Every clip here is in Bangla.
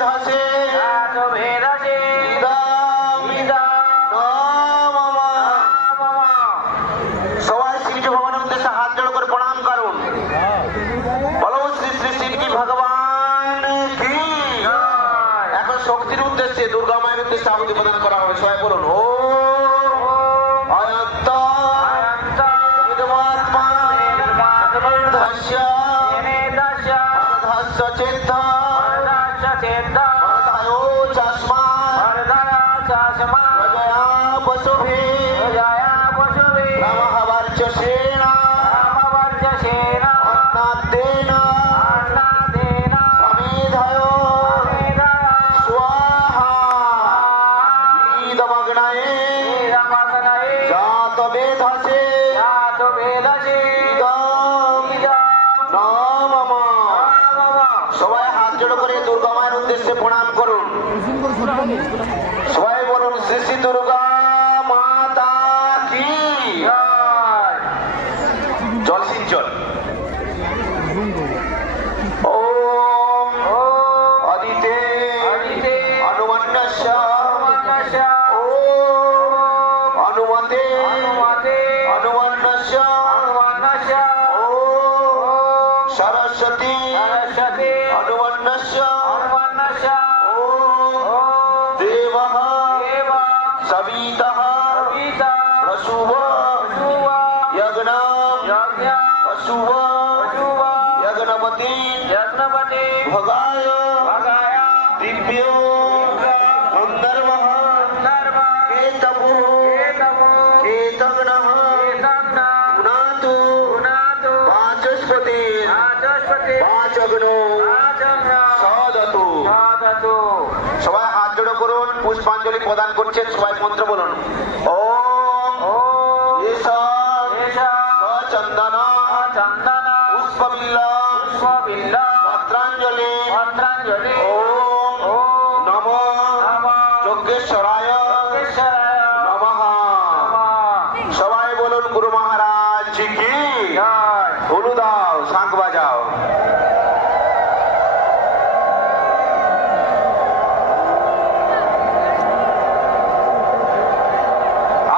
भेदसे सवाई श्री भगवान उद्देश्य हाथ जोड़कर प्रणाम करूं। बोलो श्री श्री शिव की भगवान की। এখন শক্তির উদ্দেশ্যে দুর্গা মায়ের উদ্দেশ্যে আহুতি প্রদান করা হবে। সবাই বলুন ওম অয়ন্ত বিদমাত্মা ধস্য ধস্য চিত্ত ধরধায়ো চস্মা প্রজয়া পশুভি নমঃ বর্চসেন অন্নাদ্দেন সমেধায় স্বাহা ইদমগ্নয়ে জাত বেধসে সবাই হাত জোড় করে দুর্গা মায়ের উদ্দেশ্যে প্রণাম করুন। সবাই বলুন শ্রী শ্রী দুর্গা মাতা কি। জল সিঞ্চন। ওম আদিতে হনুমন্যস্য ওম হনুমতে হনুমন্যস্য ওম সরস্বতী হনুমন্যস্য ওম দেবः সবিতः প্রসুভ यज्ञ प्रसुभ यज्ञपति भगाय दिव्य गंधर्वः केतवः केतग्नः पुनातु वाचस्पति वाचग्नो सदतु। সবাই হাত জোড় করুন, পুষ্পাঞ্জলি প্রদান করছেন। সবাই মন্ত্র বলুন ওম চন্দন পুষ্পবিল্ল পত্রাঞ্জলি ওম নমো যজ্ঞেশ্বরায় নমঃ। সবাই বলুন গুরু মহারাজ কি। উলু দাও, শাঁখ বাজাও।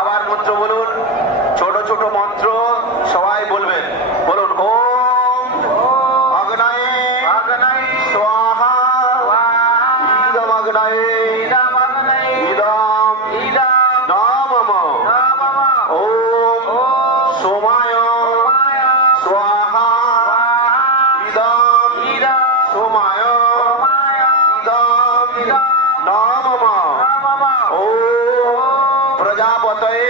আবার মন্ত্র বলুন, ছোট ছোট মন্ত্র সবাই বলবেন। বলুন ওম অগ্নয়ে স্বাহা ইদমগ্নয়ে ইদম নমঃ। ওম সোমায় স্বাহা ইদম সোমায় ইদম নমঃ। ওম প্রজাপতয়ে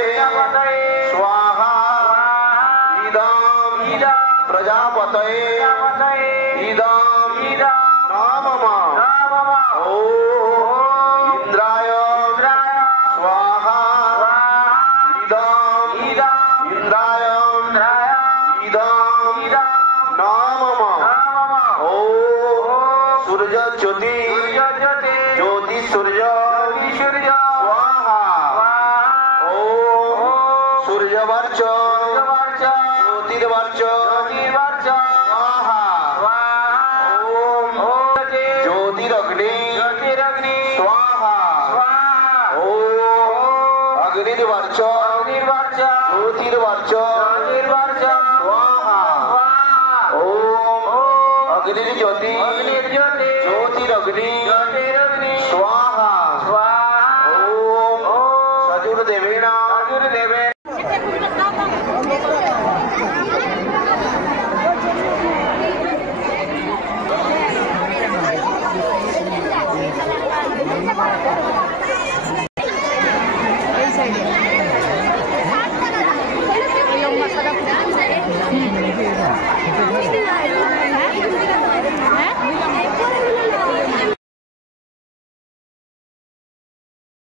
স্বাহা ইদম প্রজাপতয়ে ইদম নমঃ। ওম ইন্দ্রায় স্বাহা ইদম ইন্দ্রায় ইদম নমঃ। ওম সূর্য জ্যোতি জ্যোতি সূর্য স্বাহা। ওম সূর্যবর্চ জ্যোতির্বর্চ স্বাহা। ওম জ্যোতিরগ্নি স্বাহা। ওম অগ্নির্বর্চ জ্যোতির্বর্চ স্বাহা। ওম অগ্নির্জ্যোতি জ্যোতিরগ্নি স্বাহা। ওম সজুর্দেবেন Thank you.